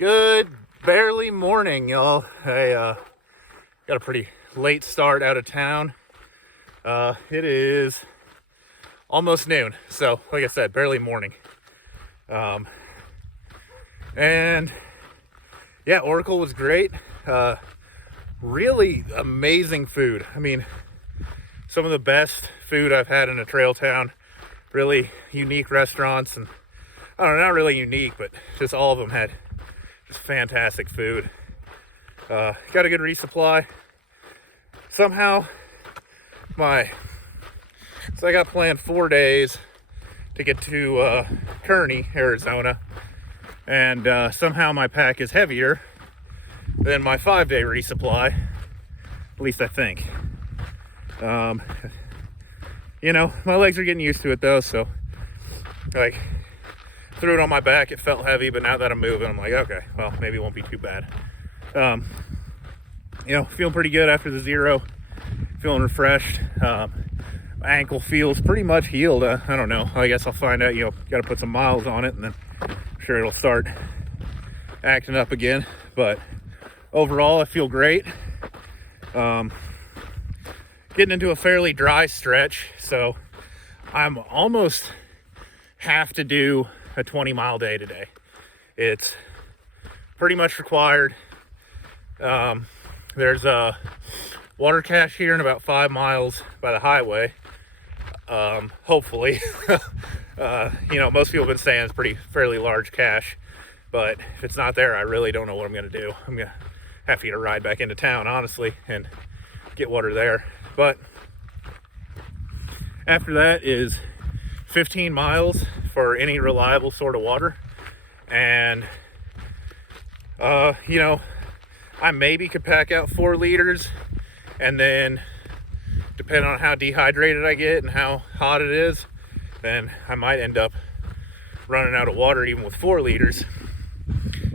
Good barely morning, y'all. I got a pretty late start out of town. It is almost noon, so like I said, barely morning. And yeah, Oracle was great. Really amazing food. I mean, some of the best food I've had in a trail town. Really unique restaurants, and I don't know, not really unique, but just all of them had just fantastic food. Got a good resupply. Somehow so I got planned 4 days to get to Kearney, Arizona, and somehow my pack is heavier than my 5-day resupply, at least I think. You know, my legs are getting used to it though, so like threw it on my back, it felt heavy, but now that I'm moving, I'm like, okay, well, maybe it won't be too bad. You know, feeling pretty good after the 0, feeling refreshed. My ankle feels pretty much healed. I don't know, I guess I'll find out. You know, got to put some miles on it, and then I'm sure it'll start acting up again. But overall, I feel great. Getting into a fairly dry stretch, so I'm almost have to do a 20-mile day today. It's pretty much required. There's a water cache here in about 5 miles by the highway. Hopefully. You know, most people have been saying it's fairly large cache, but if it's not there, I really don't know what I'm going to do. I'm going to have to get a ride back into town, honestly, and get water there. But after that is 15 miles for any reliable sort of water. And, you know, I maybe could pack out 4 liters, and then depending on how dehydrated I get and how hot it is, then I might end up running out of water even with 4 liters,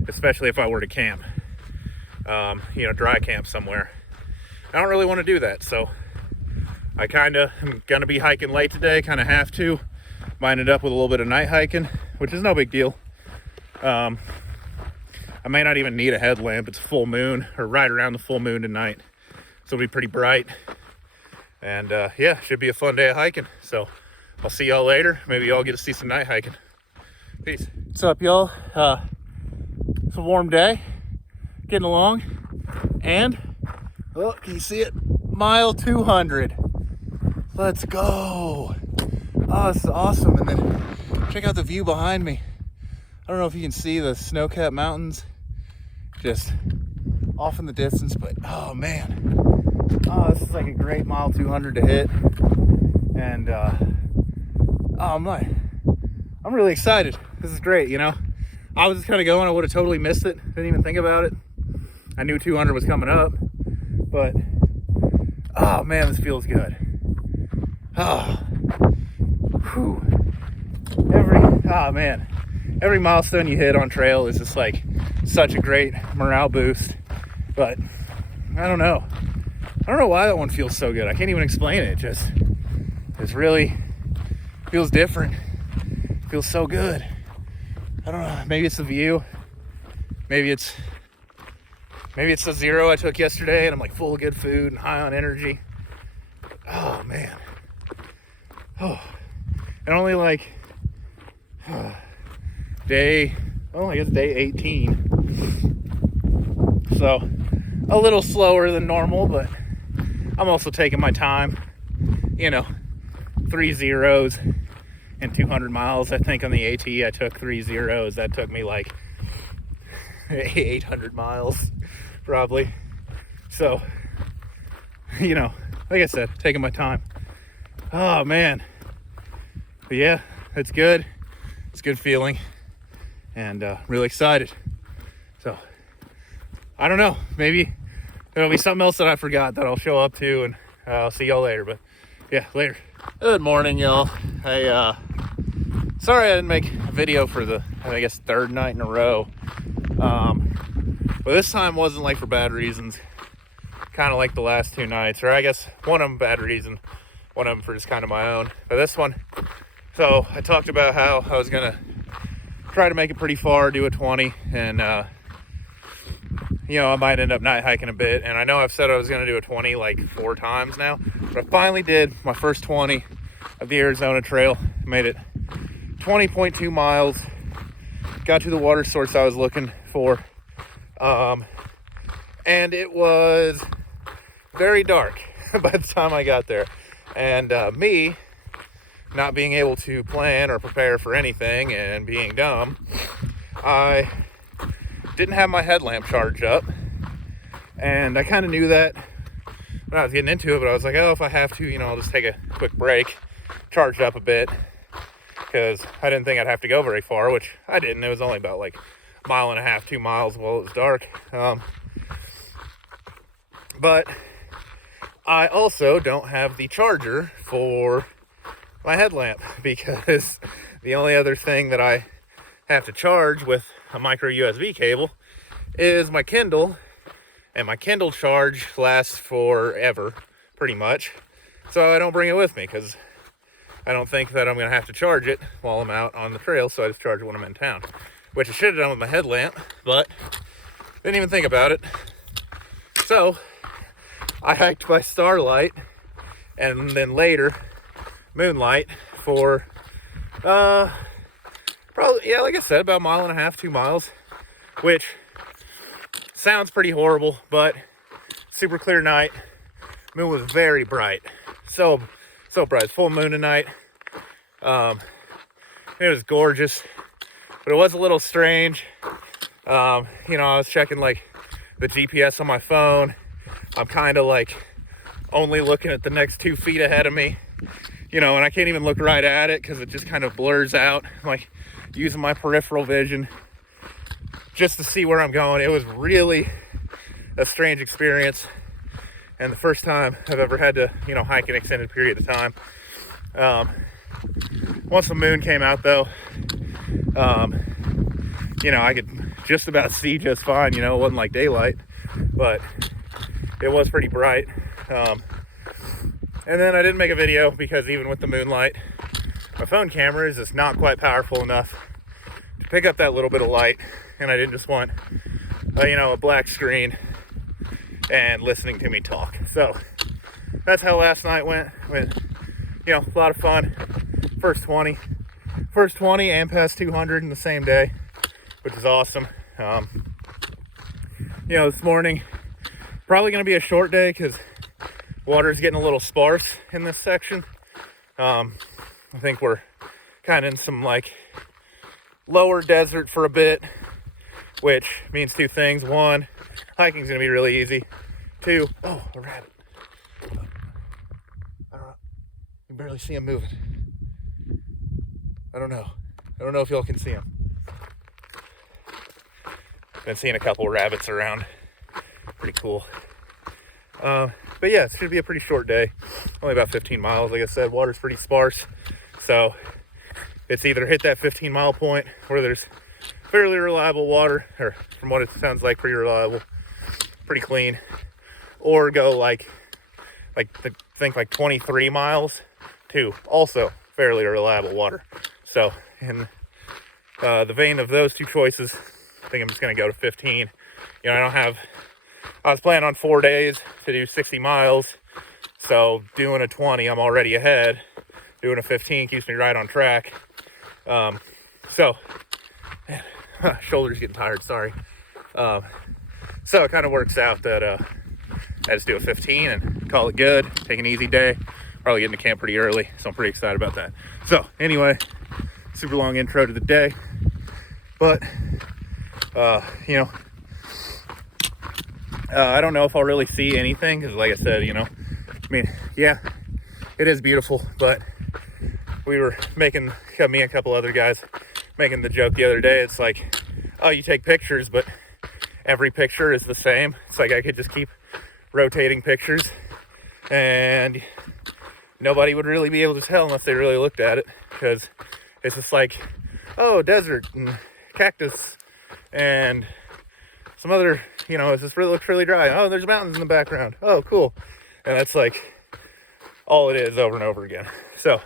especially if I were to camp, you know, dry camp somewhere. I don't really want to do that, so I kind of am going to be hiking late today, kind of have to. Might end up with a little bit of night hiking, which is no big deal. I may not even need a headlamp. It's full moon, or right around the full moon tonight, so it'll be pretty bright. And yeah, should be a fun day of hiking. So I'll see y'all later. Maybe y'all get to see some night hiking. Peace. What's up, y'all? It's a warm day, getting along, and oh, can you see it? Mile 200. Let's go. Oh, this is awesome. And then check out the view behind me. I don't know if you can see the snow-capped mountains just off in the distance, but oh man. Oh, this is like a great mile 200 to hit. And I'm really excited. This is great, you know. I was just kind of going, I would have totally missed it. Didn't even think about it. I knew 200 was coming up, but oh man, this feels good. Oh, whew. Every milestone you hit on trail is just like such a great morale boost. But I don't know why that one feels so good. I can't even explain it. It's really feels different. It feels so good. I don't know. Maybe it's the view. Maybe it's the 0 I took yesterday, and I'm like full of good food and high on energy. Oh man. Oh, and only like day 18. So a little slower than normal, but I'm also taking my time. You know, 3 zeros and 200 miles. I think on the AT I took 3 zeros. That took me like 800 miles probably. So, you know, like I said, taking my time. Oh man. But yeah, it's good. It's a good feeling, and really excited. So I don't know, maybe there'll be something else that I forgot that I'll show up to, and I'll see y'all later. But yeah, later. Good morning, y'all. Sorry I didn't make a video for the, I guess, 3rd night in a row. But this time wasn't like for bad reasons, kind of like the last 2 nights, or I guess one of them bad reason, one of them for just kind of my own. But this one, so I talked about how I was gonna try to make it pretty far, do a 20, and you know, I might end up night hiking a bit. And I know I've said I was going to do a 20 like 4 times now, but I finally did my first 20 of the Arizona Trail. Made it 20.2 miles. Got to the water source I was looking for. And it was very dark by the time I got there. And me not being able to plan or prepare for anything and being dumb, I didn't have my headlamp charged up. And I kind of knew that when I was getting into it, but I was like, oh, if I have to, you know, I'll just take a quick break, charge it up a bit, because I didn't think I'd have to go very far, which I didn't. It was only about like 1.5 miles, 2 miles while it was dark. But I also don't have the charger for my headlamp, because the only other thing that I have to charge with a micro USB cable is my Kindle, and my Kindle charge lasts forever, pretty much. So I don't bring it with me, because I don't think that I'm going to have to charge it while I'm out on the trail, so I just charge it when I'm in town, which I should have done with my headlamp, but didn't even think about it. So I hiked by starlight and then later moonlight for probably, yeah, like I said, about 1.5 miles, 2 miles, which sounds pretty horrible, but super clear night. Moon was very bright, so bright. Full moon tonight. It was gorgeous, but it was a little strange. You know, I was checking like the GPS on my phone. I'm kind of like only looking at the next 2 feet ahead of me, you know, and I can't even look right at it because it just kind of blurs out. I'm like using my peripheral vision just to see where I'm going. It was really a strange experience, and the first time I've ever had to, you know, hike an extended period of time. Once the moon came out though, you know, I could just about see just fine. You know, it wasn't like daylight, but it was pretty bright. And then I didn't make a video because even with the moonlight, my phone camera is just not quite powerful enough to pick up that little bit of light, and I didn't just want you know, a black screen and listening to me talk. So that's how last night went. You know, a lot of fun. First 20 and past 200 in the same day, which is awesome. You know, this morning probably going to be a short day because water's getting a little sparse in this section. I think we're kind of in some like lower desert for a bit, which means 2 things. 1, hiking's going to be really easy. 2, oh, a rabbit. I don't know. You can barely see him moving. I don't know if y'all can see him. Been seeing a couple rabbits around. Pretty cool. But yeah, it should be a pretty short day. Only about 15 miles, like I said. Water's pretty sparse. So it's either hit that 15-mile point where there's fairly reliable water, or from what it sounds like, pretty reliable, pretty clean, or go like 23 miles to also fairly reliable water. So in the vein of those 2 choices, I think I'm just going to go to 15. You know, I was planning on 4 days to do 60 miles. So doing a 20, I'm already ahead. Doing a 15 keeps me right on track. So, man, shoulders getting tired, sorry. So it kind of works out that I just do a 15 and call it good. Take an easy day. Probably getting to camp pretty early, so I'm pretty excited about that. So anyway, super long intro to the day. But, you know, I don't know if I'll really see anything, because like I said, you know, I mean, yeah, it is beautiful, but we were me and a couple other guys making the joke the other day. It's like, oh, you take pictures, but every picture is the same. It's like I could just keep rotating pictures and nobody would really be able to tell unless they really looked at it, because it's just like, oh, desert and cactus and some other, you know, it just really looks really dry. Oh, there's mountains in the background. Oh, cool. And that's like all it is over and over again. So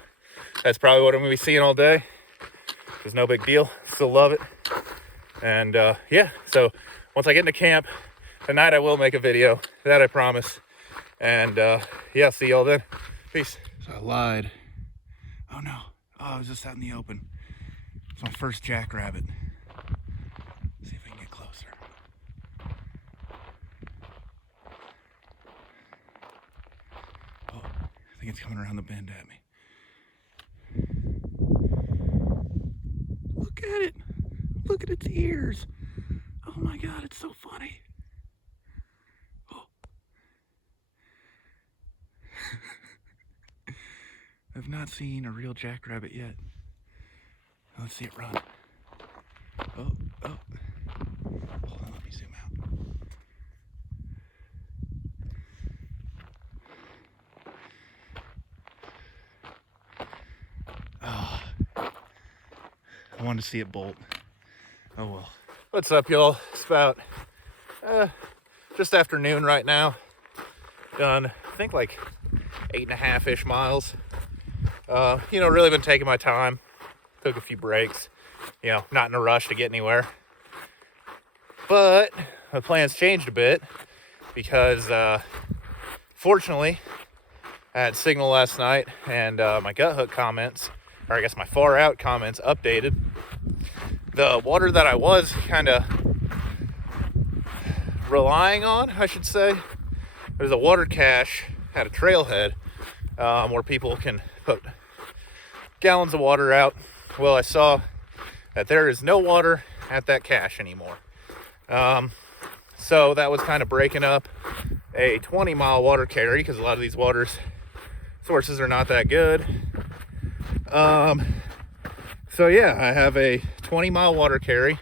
that's probably what I'm going to be seeing all day. It's no big deal. Still love it. And yeah, so once I get into camp, tonight I will make a video, that I promise. And yeah, see y'all then. Peace. So I lied. Oh no. Oh, I was just out in the open. It's my first jackrabbit. See if I can get closer. Oh, I think it's coming around the bend at me. Look at it. Look at its ears. Oh my God, it's so funny. Oh. I've not seen a real jackrabbit yet. Let's see it run. Oh, oh. Hold on, let me zoom out. Oh. I wanted to see it bolt. Oh well. What's up, y'all? It's about just after noon right now. Done, I think, like 8.5-ish miles. You know, really been taking my time. Took a few breaks. You know, not in a rush to get anywhere. But my plans changed a bit because, fortunately, I had signal last night and my gut hook comments, or I guess my far out comments, updated. The water that I was kind of relying on, I should say, there's a water cache at a trailhead where people can put gallons of water out. Well, I saw that there is no water at that cache anymore. So that was kind of breaking up a 20-mile water carry because a lot of these water sources are not that good. So yeah, I have a 20-mile water carry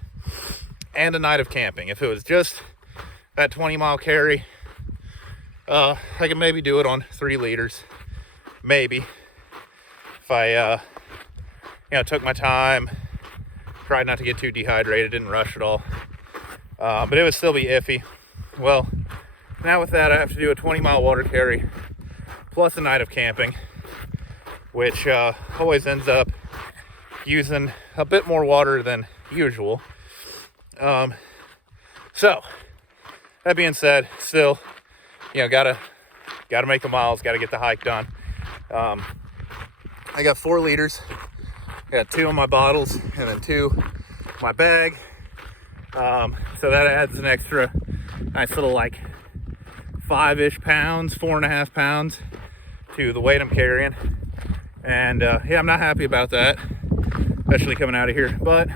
and a night of camping. If it was just that 20-mile carry, I could maybe do it on 3 liters, maybe. If I, you know, took my time, tried not to get too dehydrated, didn't rush at all. But it would still be iffy. Well, now with that, I have to do a 20-mile water carry plus a night of camping, which always ends up using a bit more water than usual. So that being said, still, you know, gotta make the miles, gotta get the hike done. I got 4 liters. Got 2 in my bottles and then 2 in my bag. So that adds an extra nice little like 5-ish pounds, 4.5 pounds to the weight I'm carrying. And yeah, I'm not happy about that, especially coming out of here. But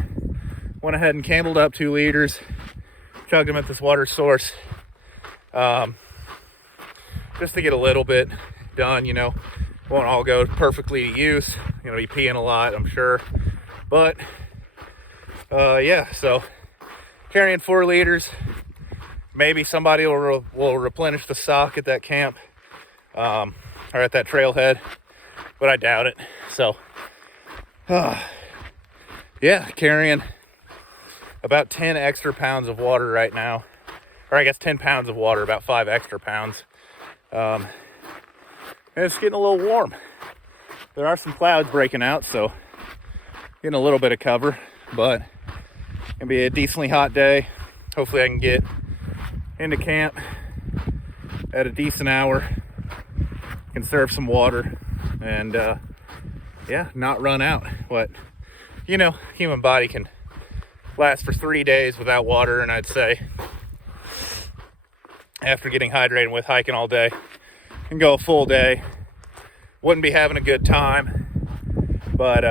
went ahead and cameled up 2 liters, chugged them at this water source, just to get a little bit done. You know, won't all go perfectly to use. I'm gonna be peeing a lot, I'm sure. But yeah, so carrying 4 liters. Maybe somebody will replenish the stock at that camp, or at that trailhead, but I doubt it. So yeah, carrying about 10 extra pounds of water right now, or I guess 10 pounds of water, about 5 extra pounds. And it's getting a little warm. There are some clouds breaking out, so getting a little bit of cover, but gonna be a decently hot day. Hopefully I can get into camp at a decent hour, conserve some water, and yeah, not run out. What, you know, human body can last for 3 days without water, and I'd say after getting hydrated with hiking all day and go a full day, wouldn't be having a good time, but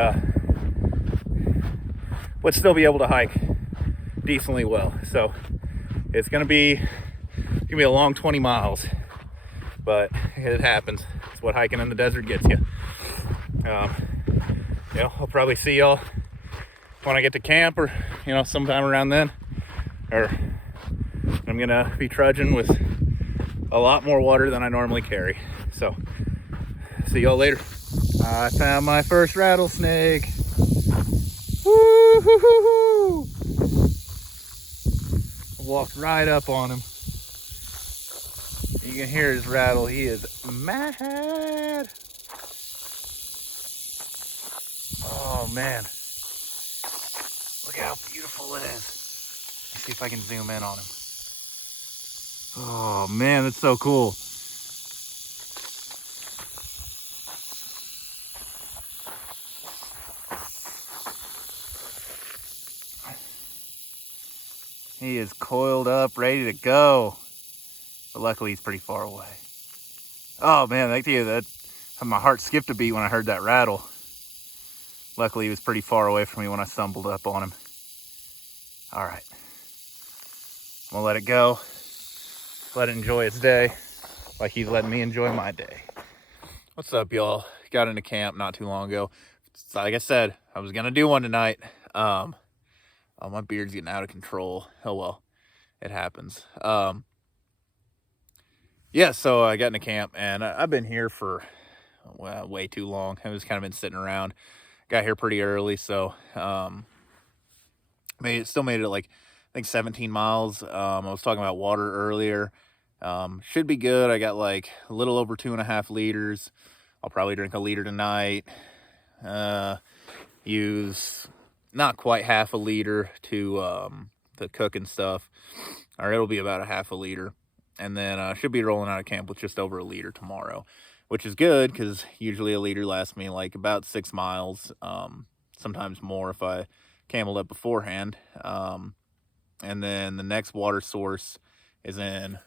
would still be able to hike decently well. So it's gonna be a long 20 miles, but it happens. It's what hiking in the desert gets you. You know, I'll probably see y'all when I get to camp, or you know, sometime around then, or I'm gonna be trudging with a lot more water than I normally carry. So see y'all later. I found my first rattlesnake. Woo-hoo-hoo-hoo! Walked right up on him. You can hear his rattle. He is mad. Oh man, look how beautiful it is. Let's see if I can zoom in on him. Oh man, that's so cool. He is coiled up, ready to go. But luckily he's pretty far away. Oh man, that my heart skipped a beat when I heard that rattle. Luckily he was pretty far away from me when I stumbled up on him. All right, I'm gonna let it go. Let it enjoy its day like he's letting me enjoy my day. What's up, y'all? Got into camp not too long ago. Like I said, I was gonna do one tonight. Oh, my beard's getting out of control. Oh well, it happens. Yeah, so I got into camp and I've been here for way too long. I've just kind of been sitting around. Got here pretty early, so still made it like I think 17 miles. I was talking about water earlier. Should be good. I got like a little over 2.5 liters. I'll probably drink a liter tonight. Use not quite half a liter to cook and stuff, or it'll be about a half a liter, and then should be rolling out of camp with just over a liter tomorrow, which is good because usually a liter lasts me like about 6 miles, sometimes more if I cameled up beforehand. And then the next water source is in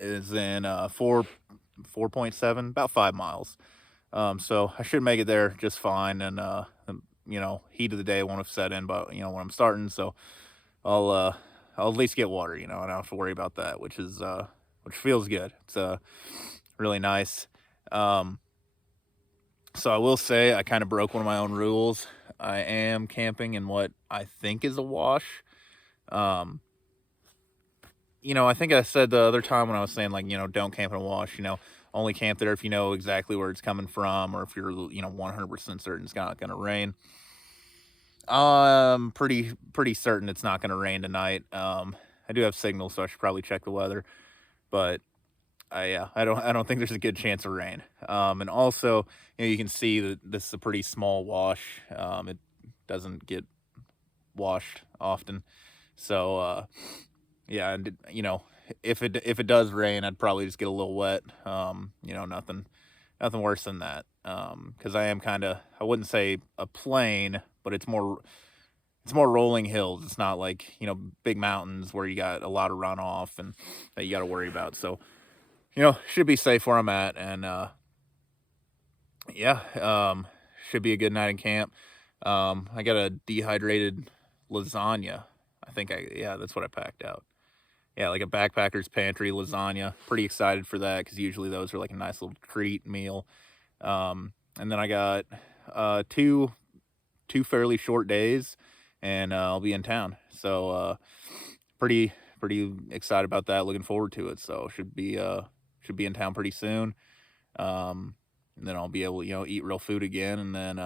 4.7, about 5 miles. So I should make it there just fine, and heat of the day won't have set in, but when I'm starting, so I'll at least get water, and I don't have to worry about that, which feels good. It's really nice. So I will say I kind of broke one of my own rules. I am camping in what I think is a wash. I think I said the other time when I was saying, like, don't camp in a wash, only camp there if you know exactly where it's coming from, or if you're, 100% certain it's not going to rain. Pretty certain it's not going to rain tonight. I do have signals, so I should probably check the weather, but I don't think there's a good chance of rain. And also, you can see that this is a pretty small wash. It doesn't get washed often, so yeah, and if it does rain, I'd probably just get a little wet. Nothing worse than that. Because I am I wouldn't say a plain, but it's more rolling hills. It's not like big mountains where you got a lot of runoff and that you got to worry about. So should be safe where I'm at, and should be a good night in camp. I got a dehydrated lasagna. That's what I packed out. Yeah, like a backpacker's pantry lasagna. Pretty excited for that because usually those are like a nice little treat meal. And then I got two fairly short days, and I'll be in town. So pretty excited about that. Looking forward to it. So should be in town pretty soon. And then I'll be able to eat real food again, and then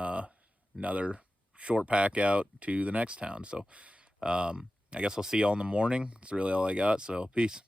another short pack out to the next town. So I guess I'll see y'all in the morning. That's really all I got. So peace.